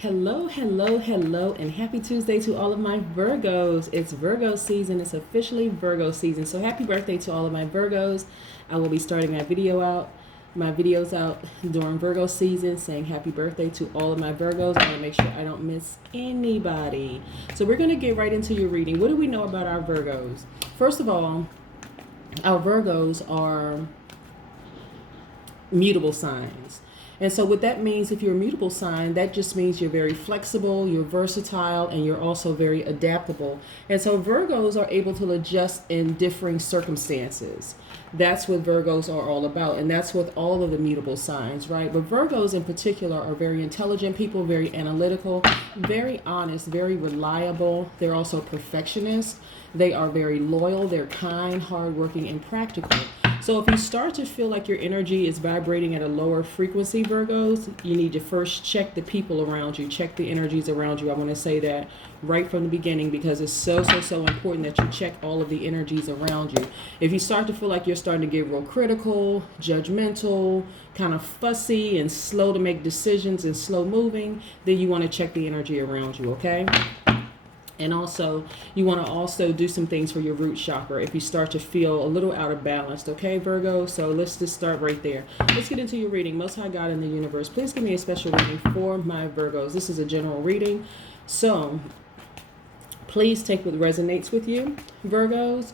Hello, hello, hello, and happy Tuesday to all of my Virgos. It's Virgo season. It's officially Virgo season. So happy birthday to all of my Virgos. I will be starting my videos out during Virgo season, saying happy birthday to all of my Virgos. I want to make sure I don't miss anybody. So we're going to get right into your reading. What do we know about our Virgos? First of all, our Virgos are mutable signs. And so what that means, if you're a mutable sign, that just means you're very flexible, you're versatile, and you're also very adaptable. And so Virgos are able to adjust in differing circumstances. That's what Virgos are all about. And that's with all of the mutable signs, right? But Virgos in particular are very intelligent people, very analytical, very honest, very reliable. They're also perfectionists. They are very loyal. They're kind, hardworking, and practical. So if you start to feel like your energy is vibrating at a lower frequency, Virgos, you need to first check the people around you, check the energies around you. I want to say that right from the beginning because it's so important that you check all of the energies around you. If you start to feel like you're starting to get real critical, judgmental, kind of fussy and slow to make decisions and slow moving, then you want to check the energy around you, okay? And also, you want to also do some things for your root chakra if you start to feel a little out of balance. Okay, Virgo? So let's just start right there. Let's get into your reading. Most High God in the universe, please give me a special reading for my Virgos. This is a general reading. So please take what resonates with you, Virgos.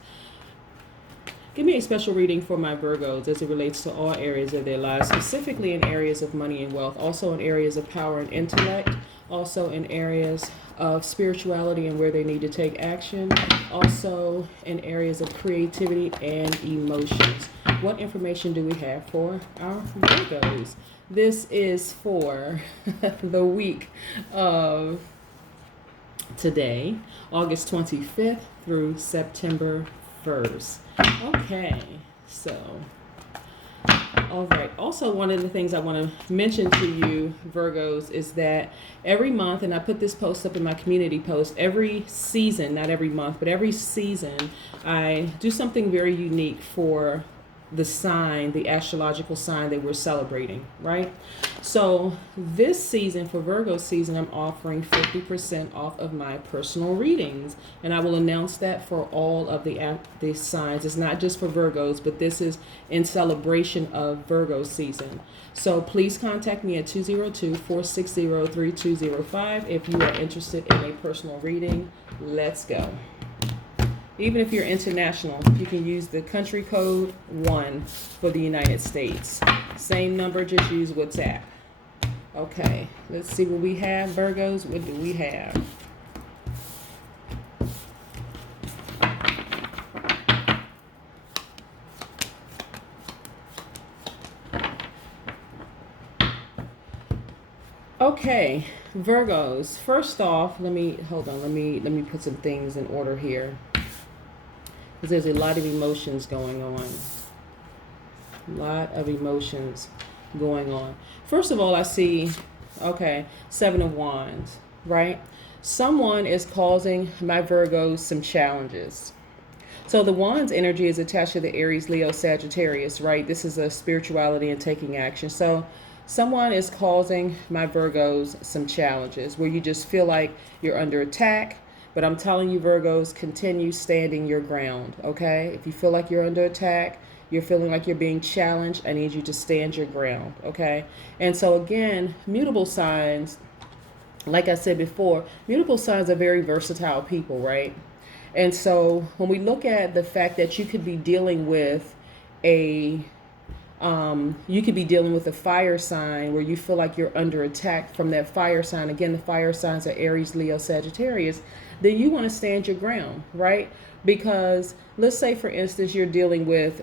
Give me a special reading for my Virgos as it relates to all areas of their lives, specifically in areas of money and wealth, also in areas of power and intellect, also in areas of spirituality and where they need to take action, also in areas of creativity and emotions. What information do we have for our Virgos? This is for the week of today, August 25th through September 1st. Okay, so all right. Also, one of the things I want to mention to you, Virgos, is that every month, and I put this post up in my community post, every season, not every month, but every season, I do something very unique for the sign, the astrological sign that we're celebrating, right? So this season, for Virgo season, I'm offering 50% off of my personal readings. And I will announce that for all of the signs. It's not just for Virgos, but this is in celebration of Virgo season. So please contact me at 202-460-3205 if you are interested in a personal reading. Let's go. Even if you're international, you can use the country code 1 for the United States. Same number, just use WhatsApp. Okay, let's see what we have, Virgos. What do we have? Okay, Virgos. First off, let me put some things in order here. Because there's a lot of emotions going on. First of all, I see, okay, 7 of Wands, right? Someone is causing my Virgos some challenges. So the Wands energy is attached to the Aries, Leo, Sagittarius, right? This is a spirituality and taking action. So someone is causing my Virgos some challenges where you just feel like you're under attack. But I'm telling you, Virgos, continue standing your ground, okay? If you feel like you're under attack, you're feeling like you're being challenged, I need you to stand your ground, okay? And so again, mutable signs, like I said before, mutable signs are very versatile people, right? And so when we look at the fact that you could be dealing with a fire sign where you feel like you're under attack from that fire sign. Again, the fire signs are Aries, Leo, Sagittarius. Then you want to stand your ground, right? Because let's say, for instance, you're dealing with,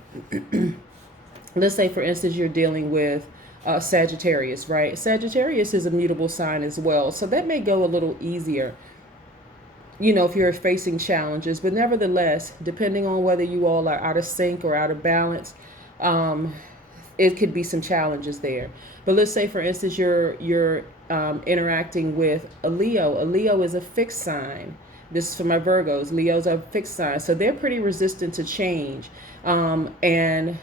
Sagittarius, right? Sagittarius is a mutable sign as well. So that may go a little easier, if you're facing challenges. But nevertheless, depending on whether you all are out of sync or out of balance, it could be some challenges there. But let's say, for instance, you're interacting with a Leo. A Leo is a fixed sign. This is for my Virgos. Leos are fixed signs, so they're pretty resistant to change, and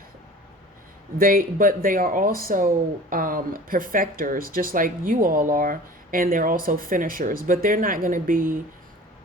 they are also perfecters, just like you all are. and they're also finishers, but they're not going to be,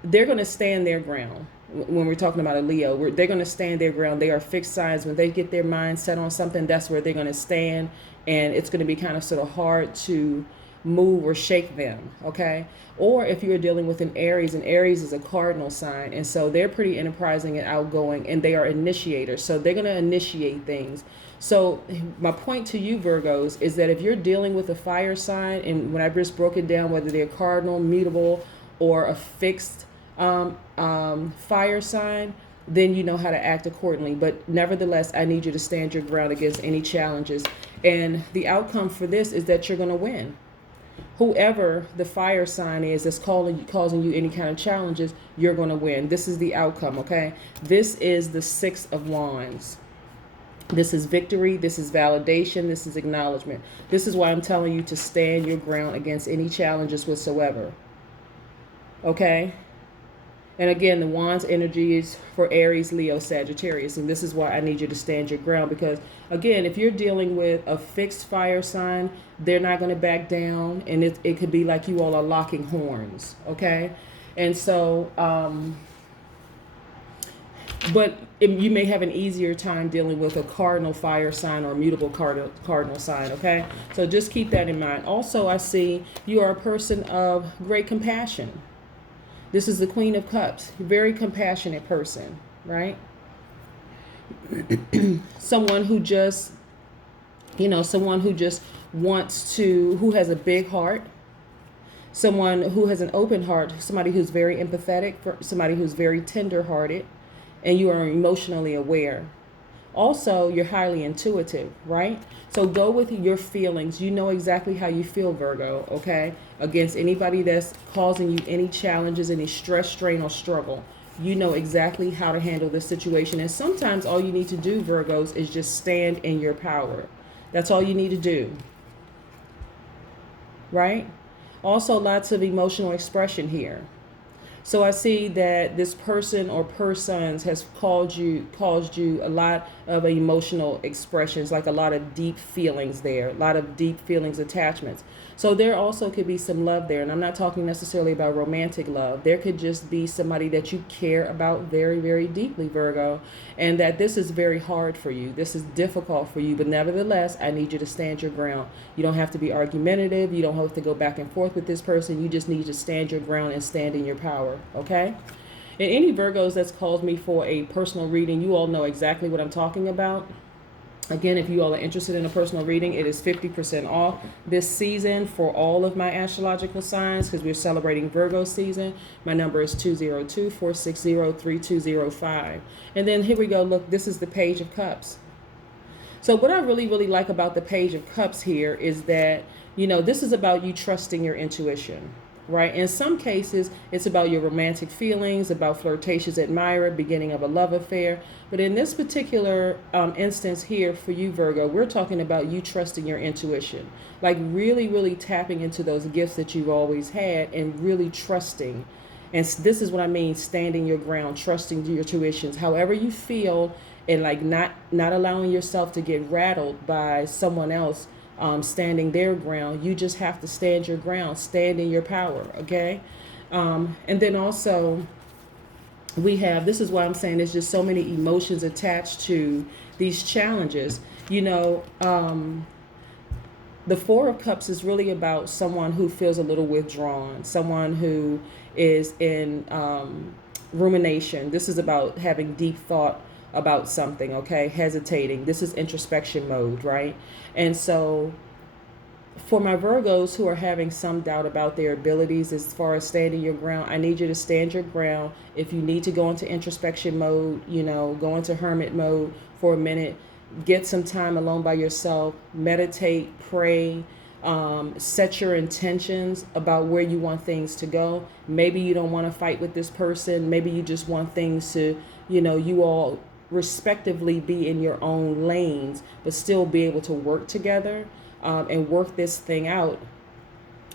they're going to stand their ground. When we're talking about a Leo, they're going to stand their ground. They are fixed signs. When they get their mind set on something, that's where they're going to stand, and it's going to be kind of sort of hard to move or shake them, okay? Or if you're dealing with an Aries, and Aries is a cardinal sign, and so they're pretty enterprising and outgoing, and they are initiators, so they're going to initiate things. So my point to you, Virgos, is that if you're dealing with a fire sign, and when I just broke it down, whether they're cardinal, mutable, or a fixed fire sign, then you know how to act accordingly. But nevertheless, I need you to stand your ground against any challenges. And the outcome for this is that you're going to win. Whoever the fire sign is that's causing you any kind of challenges, you're going to win. This is the outcome, okay? This is the Six of Wands. This is victory. This is validation. This is acknowledgement. This is why I'm telling you to stand your ground against any challenges whatsoever. Okay? And again, the Wands energy is for Aries, Leo, Sagittarius. And this is why I need you to stand your ground. Because, again, if you're dealing with a fixed fire sign, they're not going to back down. And it could be like you all are locking horns. Okay? And so, you may have an easier time dealing with a cardinal fire sign or a mutable cardinal sign. Okay? So just keep that in mind. Also, I see you are a person of great compassion. This is the Queen of Cups, very compassionate person, right? Someone who just wants to, who has a big heart, someone who has an open heart, somebody who's very empathetic, somebody who's very tender-hearted, and you are emotionally aware. Also, you're highly intuitive, right? So go with your feelings. You know exactly how you feel, Virgo, okay? Against anybody that's causing you any challenges, any stress, strain, or struggle. You know exactly how to handle this situation. And sometimes all you need to do, Virgos, is just stand in your power. That's all you need to do, right? Also, lots of emotional expression here. So I see that this person or persons has caused you a lot of emotional expressions, like a lot of deep feelings there, a lot of deep feelings, attachments. So there also could be some love there. And I'm not talking necessarily about romantic love. There could just be somebody that you care about very, very deeply, Virgo, and that this is very hard for you. This is difficult for you. But nevertheless, I need you to stand your ground. You don't have to be argumentative. You don't have to go back and forth with this person. You just need to stand your ground and stand in your power. Okay? And any Virgos that's called me for a personal reading, you all know exactly what I'm talking about. Again, if you all are interested in a personal reading, it is 50% off this season for all of my astrological signs because we're celebrating Virgo season. My number is 202-460-3205. And then here we go. Look, this is the Page of Cups. So what I really, really like about the Page of Cups here is that, this is about you trusting your intuition. Right? In some cases, it's about your romantic feelings, about flirtatious admirer, beginning of a love affair. But in this particular instance here for you, Virgo, we're talking about you trusting your intuition, like really, really tapping into those gifts that you've always had and really trusting. And this is what I mean, standing your ground, trusting your intuitions, however you feel, and like not allowing yourself to get rattled by someone else standing their ground. You just have to stand your ground, stand in your power, okay? And then also we have, this is why I'm saying there's just so many emotions attached to these challenges. The Four of Cups is really about someone who feels a little withdrawn, someone who is in rumination. This is about having deep thought about something, okay? Hesitating. This is introspection mode, right? And so for my Virgos who are having some doubt about their abilities as far as standing your ground, I need you to stand your ground. If you need to go into introspection mode, go into hermit mode for a minute, get some time alone by yourself, meditate, pray, set your intentions about where you want things to go. Maybe you don't want to fight with this person. Maybe you just want things to, you all respectively be in your own lanes, but still be able to work together and work this thing out.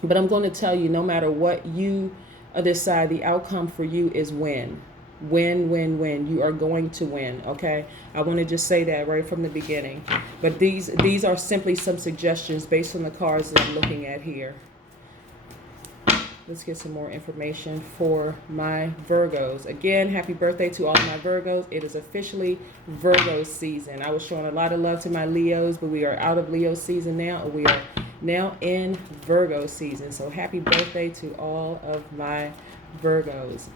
But I'm going to tell you, no matter what you decide, the outcome for you is win. Win. You are going to win, okay? I want to just say that right from the beginning. But these are simply some suggestions based on the cards that I'm looking at here. Let's get some more information for my Virgos. Again, happy birthday to all my Virgos. It is officially Virgo season. I was showing a lot of love to my Leos, but we are out of Leo season now. We are now in Virgo season. So happy birthday to all of my Virgos.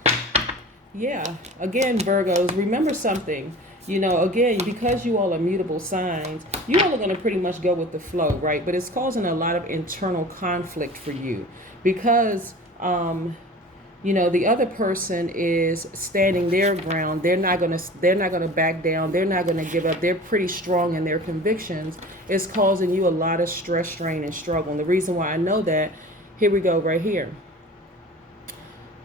Yeah, again, Virgos, remember something. You know, again, because you all are mutable signs, you all are going to pretty much go with the flow, right? But it's causing a lot of internal conflict for you because you know, the other person is standing their ground. They're not gonna back down. They're not gonna give up. They're pretty strong in their convictions. It's causing you a lot of stress, strain, and struggle. And the reason why I know that, here we go, right here.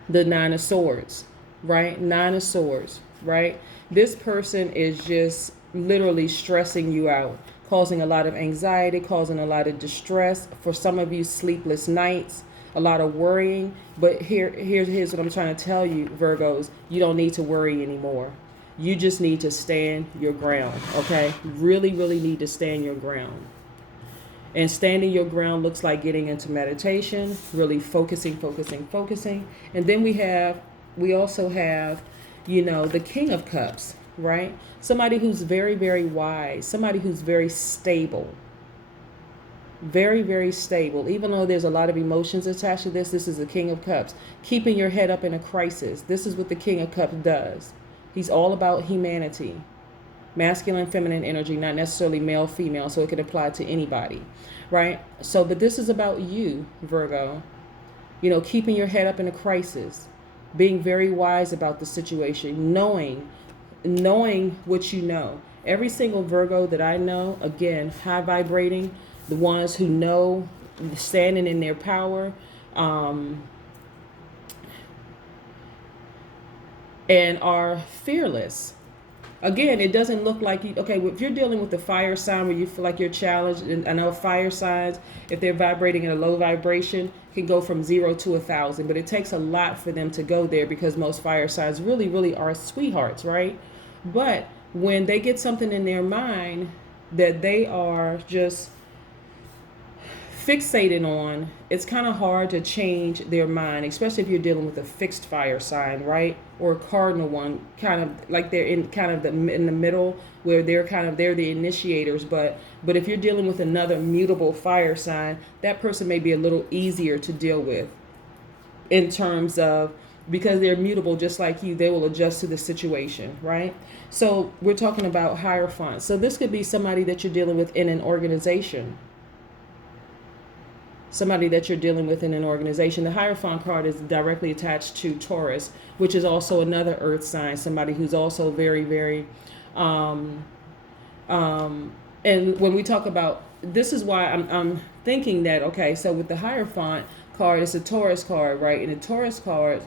The Nine of Swords, right? Nine of Swords, right? This person is just literally stressing you out, causing a lot of anxiety, causing a lot of distress. For some of you, sleepless nights, a lot of worrying. But here's what I'm trying to tell you, Virgos. You don't need to worry anymore. You just need to stand your ground, okay? Really, really need to stand your ground. And standing your ground looks like getting into meditation, really focusing. And then we also have, you know, the King of Cups, right? Somebody who's very, very wise, somebody who's very stable. Very, very stable. Even though there's a lot of emotions attached to this, this is the King of Cups. Keeping your head up in a crisis. This is what the King of Cups does. He's all about humanity. Masculine, feminine energy, not necessarily male, female, so it can apply to anybody, right? So, but this is about you, Virgo. You know, keeping your head up in a crisis. Being very wise about the situation. Knowing what you know. Every single Virgo that I know, again, high vibrating, the ones who know, standing in their power, and are fearless. Again, it doesn't look like you, okay, if you're dealing with the fire sign where you feel like you're challenged, and I know fire signs, if they're vibrating at a low vibration, can go from 0 to 1,000, but it takes a lot for them to go there because most fire signs really, really are sweethearts, right? But when they get something in their mind that they are just fixated on, it's kind of hard to change their mind, especially if you're dealing with a fixed fire sign, right? Or a cardinal one, kind of like they're in the middle where they're the initiators. But if you're dealing with another mutable fire sign, that person may be a little easier to deal with in terms of, because they're mutable just like you, they will adjust to the situation, right? So we're talking about Hierophant. So this could be somebody that you're dealing with in an organization. Somebody that you're dealing with in an organization. The Hierophant card is directly attached to Taurus, which is also another earth sign, somebody who's also very, very, and when we talk about, this is why I'm thinking that, okay, so with the Hierophant card, it's a Taurus card, right? And the Taurus cards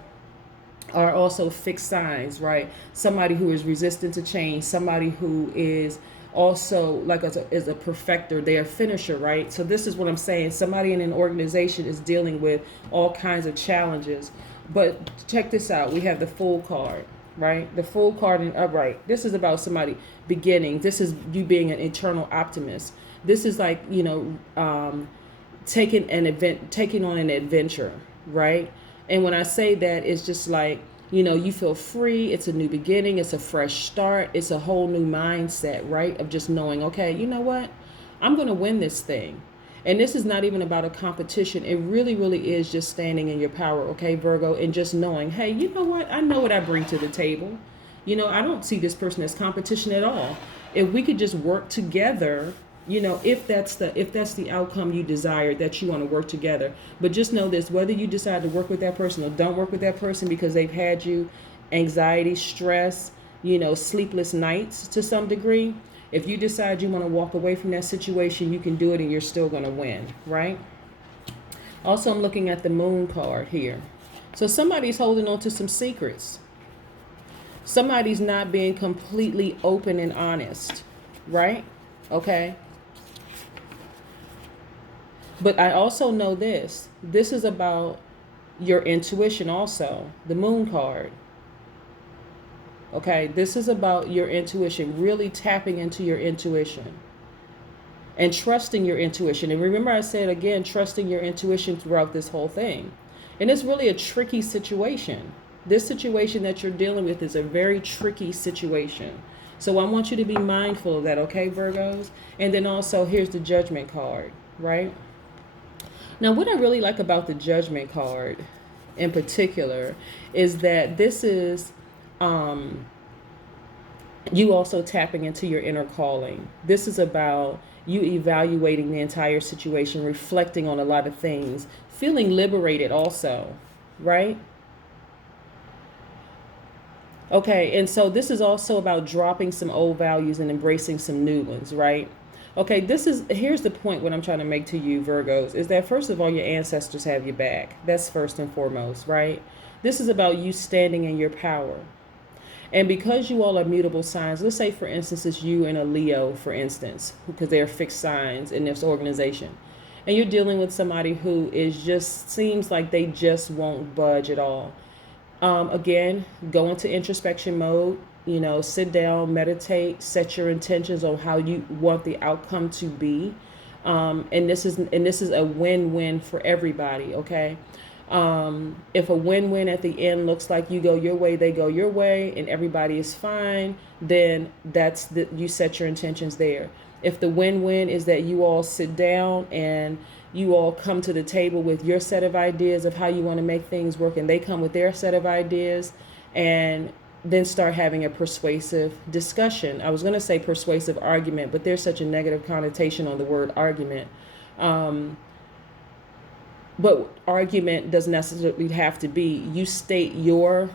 are also fixed signs, right? Somebody who is resistant to change, somebody who is also like is a perfecter, they're a finisher, right? So this is what I'm saying. Somebody in an organization is dealing with all kinds of challenges. But check this out. We have the Fool card, right? The Fool card in upright. This is about somebody beginning. This is you being an eternal optimist. This is like, you know, taking on an adventure, right? And when I say that, it's just like, you know, you feel free. It's a new beginning. It's a fresh start. It's a whole new mindset, right? Of just knowing, okay, you know what? I'm going to win this thing. And this is not even about a competition. It really, really is just standing in your power, okay, Virgo, and just knowing, hey, you know what? I know what I bring to the table. You know, I don't see this person as competition at all. If we could just work together, you know, if that's the outcome you desire, that you want to work together. But just know this, whether you decide to work with that person or don't work with that person because they've had you anxiety, stress, you know, sleepless nights to some degree, if you decide you want to walk away from that situation, you can do it and you're still going to win, right? Also, I'm looking at the Moon card here. So somebody's holding on to some secrets. Somebody's not being completely open and honest, right? Okay. But I also know this is about your intuition also, the Moon card. Okay, this is about your intuition, really tapping into your intuition and trusting your intuition. And remember I said again, trusting your intuition throughout this whole thing. And it's really a tricky situation. This situation that you're dealing with is a very tricky situation. So I want you to be mindful of that, okay, Virgos? And then also, here's the Judgment card, right? Now, what I really like about the Judgment card in particular is that this is you also tapping into your inner calling. This is about you evaluating the entire situation, reflecting on a lot of things, feeling liberated also, right? Okay, and so this is also about dropping some old values and embracing some new ones, right? Okay, here's the point what I'm trying to make to you, Virgos, is that first of all, your ancestors have your back. That's first and foremost, right? This is about you standing in your power. And because you all are mutable signs, let's say, for instance, it's you and a Leo, for instance, because they're fixed signs in this organization. And you're dealing with somebody who seems like they just won't budge at all. Again, go into introspection mode, sit down, meditate, set your intentions on how you want the outcome to be. And this is a win-win for everybody, okay? If a win-win at the end looks like you go your way, they go your way, and everybody is fine, then you set your intentions there. If the win-win is that you all sit down and you all come to the table with your set of ideas of how you want to make things work, and they come with their set of ideas, and then start having a persuasive discussion. I was going to say persuasive argument, but there's such a negative connotation on the word argument. But argument doesn't necessarily have to be. You state your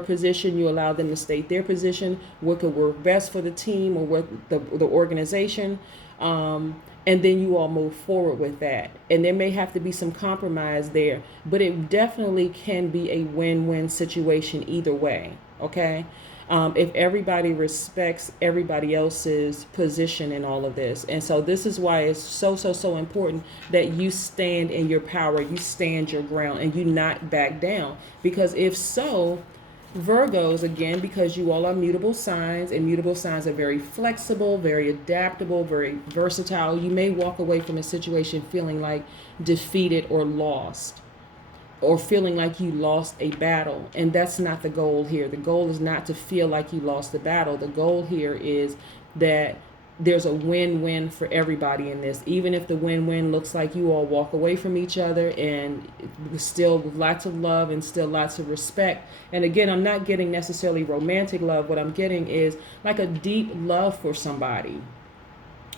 position, you allow them to state their position, what could work best for the team or what the organization, and then you all move forward with that. And there may have to be some compromise there, but it definitely can be a win-win situation either way, okay? If everybody respects everybody else's position in all of this. And so this is why it's so important that you stand in your power, you stand your ground, and you not back down. Because if so, Virgos, again, because you all are mutable signs, and mutable signs are very flexible, very adaptable, very versatile, you may walk away from a situation feeling like defeated or lost, or feeling like you lost a battle. And that's not the goal here. The goal is not to feel like you lost the battle. The goal here is that there's a win-win for everybody in this. Even if the win-win looks like you all walk away from each other and still with lots of love and still lots of respect. And again, I'm not getting necessarily romantic love. What I'm getting is like a deep love for somebody.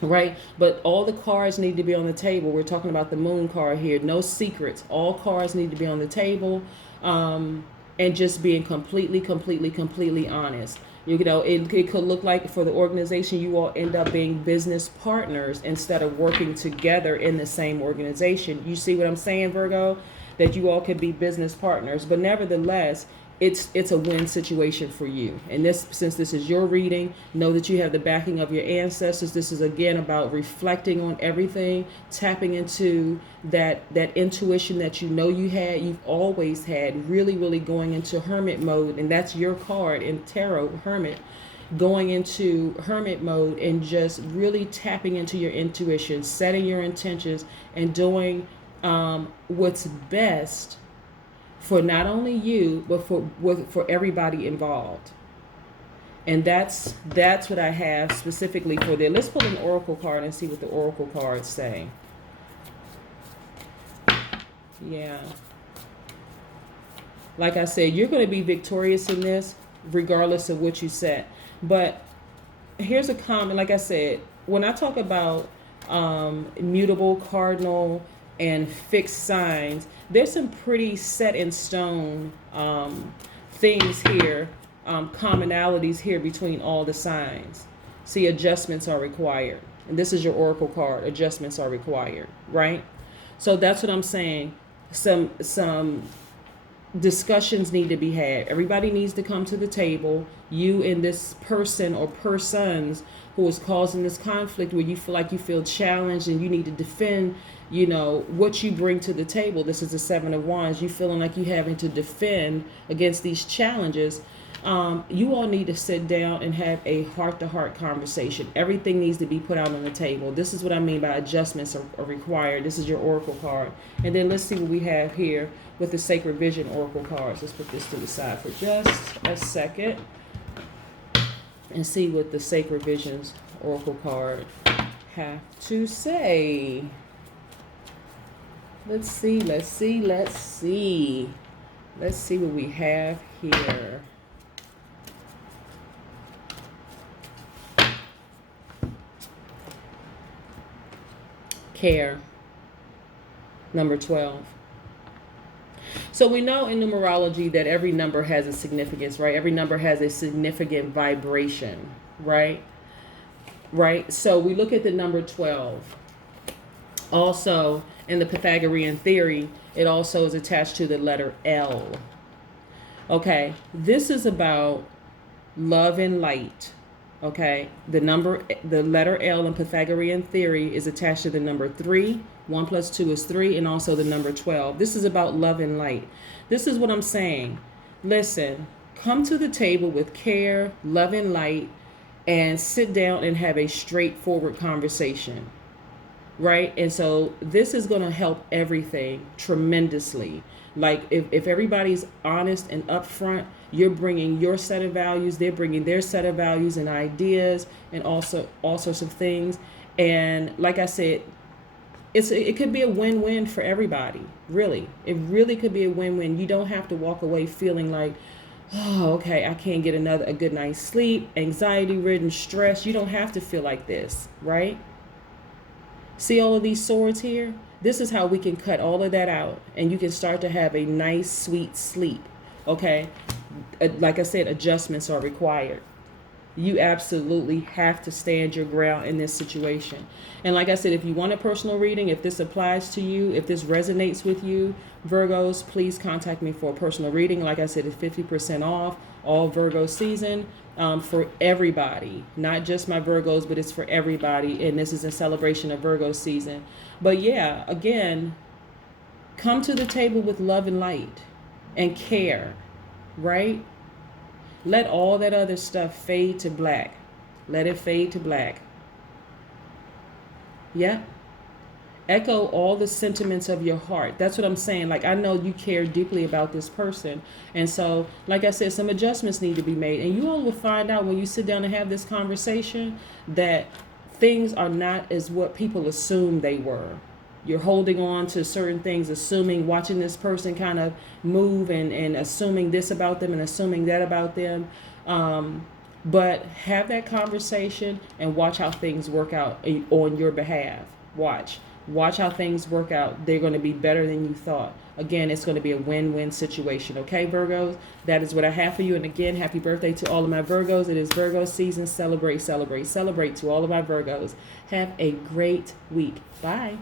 Right? But all the cards need to be on the table. We're talking about the moon card here. No secrets. All cards need to be on the table, and just being completely honest. It could look like for the organization, you all end up being business partners instead of working together in the same organization. You see what I'm saying, Virgo? That you all could be business partners, but nevertheless, it's a win situation for you. And since this is your reading, know that you have the backing of your ancestors. This is again about reflecting on everything, tapping into that intuition that you've always had, really going into hermit mode. And that's your card in tarot, Hermit. Going into hermit mode and just really tapping into your intuition, setting your intentions, and doing what's best for not only you, but for everybody involved. And that's what I have specifically for there. Let's pull an oracle card and see what the oracle cards say. Yeah. Like I said, you're going to be victorious in this, regardless of what you set. But here's a comment. Like I said, when I talk about mutable, cardinal, and fixed signs, there's some pretty set in stone things here, commonalities here between all the signs. See, adjustments are required. And this is your oracle card. Adjustments are required, right? So that's what I'm saying. Some discussions need to be had. Everybody needs to come to the table. You and this person or persons who is causing this conflict, where you feel challenged and you need to defend, what you bring to the table. This is the Seven of Wands. You feeling like you having to defend against these challenges. You all need to sit down and have a heart-to-heart conversation. Everything needs to be put out on the table. This is what I mean by adjustments are required. This is your oracle card. And then let's see what we have here with the Sacred Vision oracle cards. Let's put this to the side for just a second and see what the Sacred Visions oracle card have to say. Let's see what we have here. Care, number 12. So we know in numerology that every number has a significance, right? Every number has a significant vibration, right? Right? So we look at the number 12. Also, in the Pythagorean theory, it also is attached to the letter L. Okay, this is about love and light. Okay, the letter L in Pythagorean theory is attached to the number 3. 1 plus 2 is 3, and also the number 12. This is about love and light. This is what I'm saying. Listen, come to the table with care, love, and light, and sit down and have a straightforward conversation. Right? And so this is going to help everything tremendously. Like if everybody's honest and upfront, you're bringing your set of values, they're bringing their set of values and ideas and also all sorts of things. And like I said, it could be a win-win for everybody. Really. It really could be a win-win. You don't have to walk away feeling like, oh, okay, I can't get a good night's sleep, anxiety-ridden, stress. You don't have to feel like this, right? See all of these swords here? This is how we can cut all of that out, and you can start to have a nice, sweet sleep, okay? Like I said, adjustments are required. You absolutely have to stand your ground in this situation. And like I said, if you want a personal reading, if this applies to you, if this resonates with you, Virgos, please contact me for a personal reading. Like I said, it's 50% off all Virgo season for everybody, not just my Virgos, but it's for everybody. And this is in celebration of Virgo season. But yeah, again, come to the table with love and light and care, right? Let all that other stuff fade to black. Let it fade to black. Yeah. Echo all the sentiments of your heart. That's what I'm saying. Like, I know you care deeply about this person. And so, like I said, some adjustments need to be made. And you all will find out when you sit down and have this conversation that things are not as what people assume they were. You're holding on to certain things, watching this person kind of move and assuming this about them and assuming that about them. But have that conversation and watch how things work out on your behalf. Watch how things work out. They're going to be better than you thought. Again, it's going to be a win-win situation. Okay, Virgos? That is what I have for you. And again, happy birthday to all of my Virgos. It is Virgo season. Celebrate, celebrate, celebrate to all of my Virgos. Have a great week. Bye.